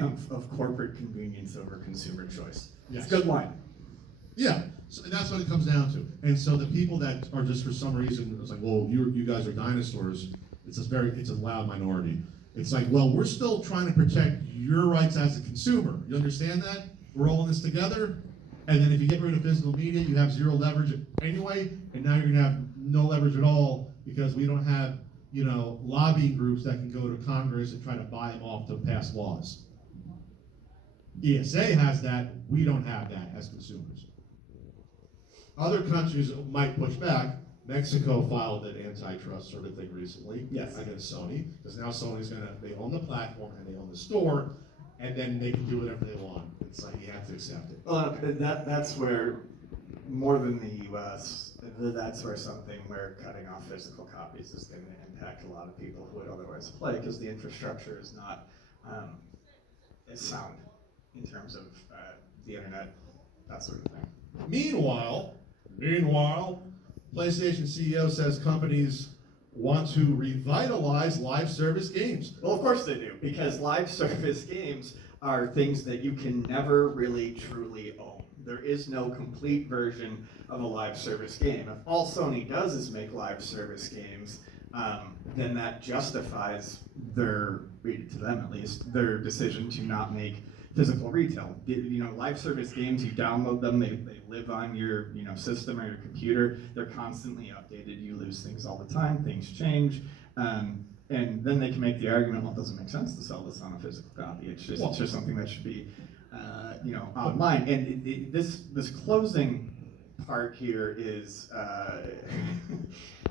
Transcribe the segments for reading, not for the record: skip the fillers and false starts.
of corporate convenience over consumer choice. Yes. It's a good line. Yeah, so, and that's what it comes down to. And so the people that are just for some reason, it's like, well, you guys are dinosaurs. It's a loud minority. It's like, well, we're still trying to protect your rights as a consumer. You understand that? We're all in this together. And then if you get rid of physical media, you have zero leverage anyway. And now you're gonna have no leverage at all because we don't have, lobbying groups that can go to Congress and try to buy them off to pass laws. ESA has that. We don't have that as consumers. Other countries might push back. Mexico filed an antitrust sort of thing recently against Sony, because now they own the platform and they own the store, and then they can do whatever they want. It's like you have to accept it. Well, that's where, more than the U.S., that's where something where cutting off physical copies is going to impact a lot of people who would otherwise play, because the infrastructure is not as sound in terms of the internet, that sort of thing. Meanwhile, PlayStation CEO says companies want to revitalize live service games. Well, of course they do, because live service games are things that you can never really truly own. There is no complete version of a live service game. If all Sony does is make live service games, then that justifies to them at least, their decision to not make physical retail. Live service games, you download them, they live on your system or your computer. They're constantly updated. You lose things all the time. Things change. And then they can make the argument, well, it doesn't make sense to sell this on a physical copy. It's just something that should be, online. And this closing part here is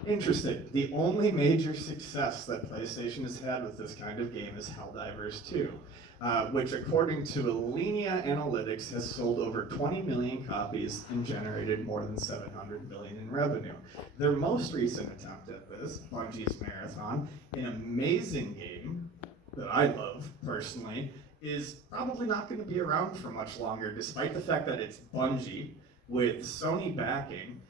interesting. The only major success that PlayStation has had with this kind of game is Helldivers 2. Which, according to Alinea Analytics, has sold over 20 million copies and generated more than $700 million in revenue. Their most recent attempt at this, Bungie's Marathon, an amazing game that I love personally, is probably not going to be around for much longer, despite the fact that it's Bungie with Sony backing.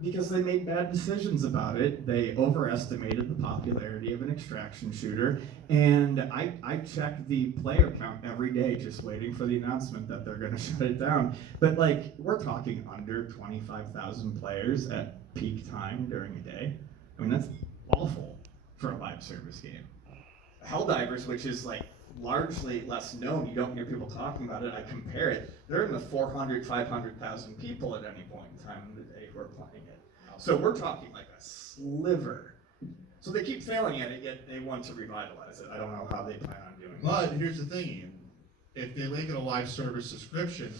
Because they made bad decisions about it. They overestimated the popularity of an extraction shooter, and I check the player count every day just waiting for the announcement that they're going to shut it down. But we're talking under 25,000 players at peak time during a day. I mean, that's awful for a live service game. Helldivers, which is largely less known, you don't hear people talking about it, I compare it, they're in the 400, 500,000 people at any point in time in the day who are playing it. So we're talking a sliver. So they keep failing at it, yet they want to revitalize it. I don't know how they plan on doing it. But here's the thing, Ian. If they make it a live service subscription,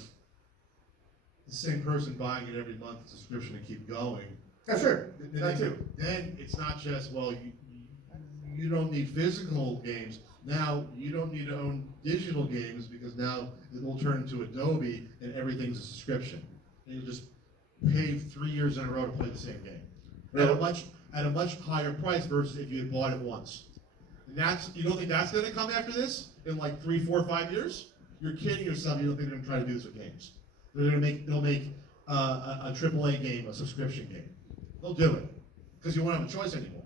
the same person buying it every month, the subscription to keep going. Yeah, sure. That too. Then it's not just, well, you don't need physical games. Now you don't need to own digital games because now it will turn into Adobe and everything's a subscription. And you'll just pay 3 years in a row to play the same game at a much higher price versus if you had bought it once. And you don't think that's going to come after this in 3, 4, 5 years? You're kidding yourself. You don't think they're going to try to do this with games? They'll make a AAA game a subscription game. They'll do it because you won't have a choice anymore.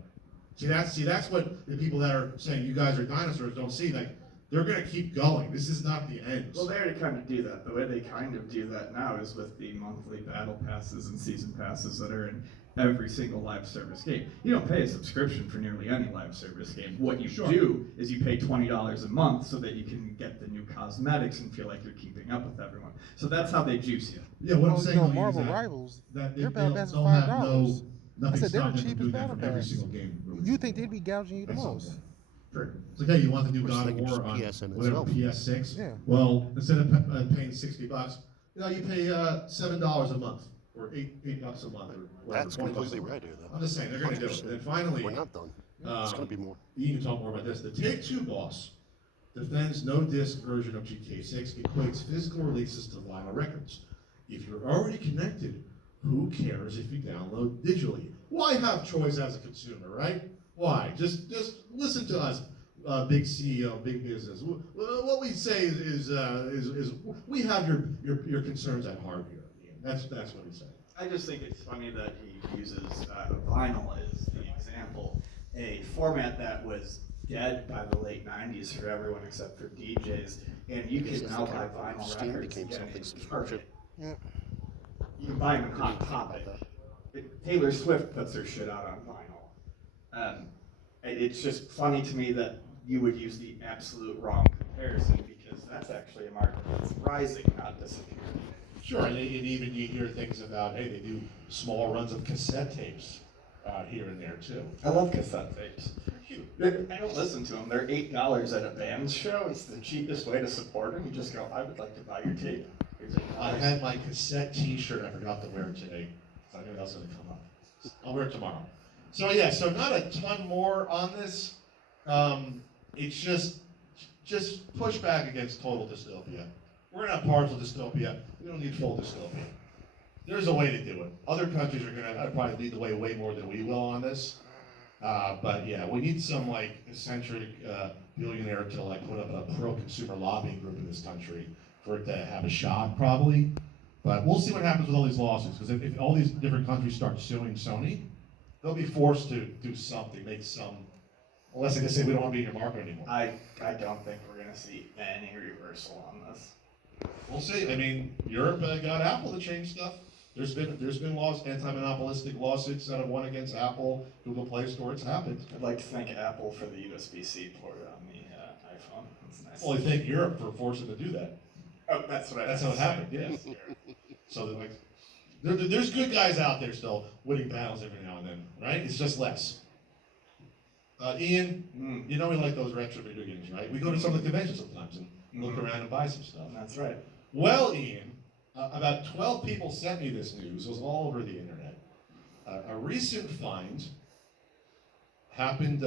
See, that's what the people that are saying you guys are dinosaurs don't see. They're going to keep going. This is not the end. Well, they already kind of do that. The way they kind of do that now is with the monthly battle passes and season passes that are in every single live service game. You don't pay a subscription for nearly any live service game. What you do is you pay $20 a month so that you can get the new cosmetics and feel like you're keeping up with everyone. So that's how they juice you. Yeah, what I'm saying Marvel Rivals, that their battle pass is they'll have $5. nothing I said they were stopping them cheap from as doing that battle from every pass. single game. You think they'd be gouging you the most? Sure. It's like, hey, you want the new Which God they of can War just on PSN whatever, itself. PS6? Yeah. Well, instead of paying $60, you pay $7 a month or $8 a month or whatever. That's $20 a completely month. right here, though. I'm just saying, they're going to do it. And then finally, We're not done. It's going to be more. You can talk more about this. The Take-Two boss defends no-disc version of GTA 6 equates physical releases to vinyl records. If you're already connected, who cares if you download digitally? Why have choice as a consumer, right? Why? Just listen to us, big CEO, big business. What we say is we have your concerns at heart here. Ian. That's what he's saying. I just think it's funny that he uses vinyl as the example, a format that was dead by the late 90s for everyone except for DJs, and you It's can just now the buy kind of vinyl Steam records became again something in subscription. Target. Yeah. You can buy them in Hot Didn't think about Topic. that. Taylor Swift puts her shit out on vinyl. It's just funny to me that you would use the absolute wrong comparison because that's actually a market that's rising, not disappearing. Sure, and even you hear things about, hey, they do small runs of cassette tapes here and there too. I love cassette tapes. They're cute. I don't listen to them. They're $8 at a band show. It's the cheapest way to support them. You just go, I would like to buy your tape. Here's $8. I had my cassette T-shirt. I forgot to wear it today. I knew that was going to come up. I'll wear it tomorrow. So yeah, so not a ton more on this. It's just push back against total dystopia. We're not partial dystopia. We don't need full dystopia. There's a way to do it. Other countries are going to probably lead the way more than we will on this. But yeah, we need some like eccentric billionaire to like put up a pro-consumer lobbying group in this country for it to have a shot, probably. But we'll see what happens with all these lawsuits, because if all these different countries start suing Sony, they'll be forced to do something, make some, unless they just say we don't want to be in your market anymore. I don't think we're going to see any reversal on this. We'll see. I mean, Europe got Apple to change stuff. There's been laws, anti-monopolistic lawsuits that have won against Apple, Google Play Store. It's happened. I'd like to thank Apple for the USB-C port on the iPhone. That's nice. Well, I thank Europe for forcing them to do that. Oh, that's what I That's how it happened. Yes. So that, like, there's good guys out there still winning battles every now and then, right? It's just less. Ian, you know we like those retro video games, right? We go to some of the conventions sometimes and look around and buy some stuff. That's right. Well, Ian, about 12 people sent me this news. It was all over the internet. A recent find happened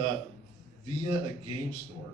via a game store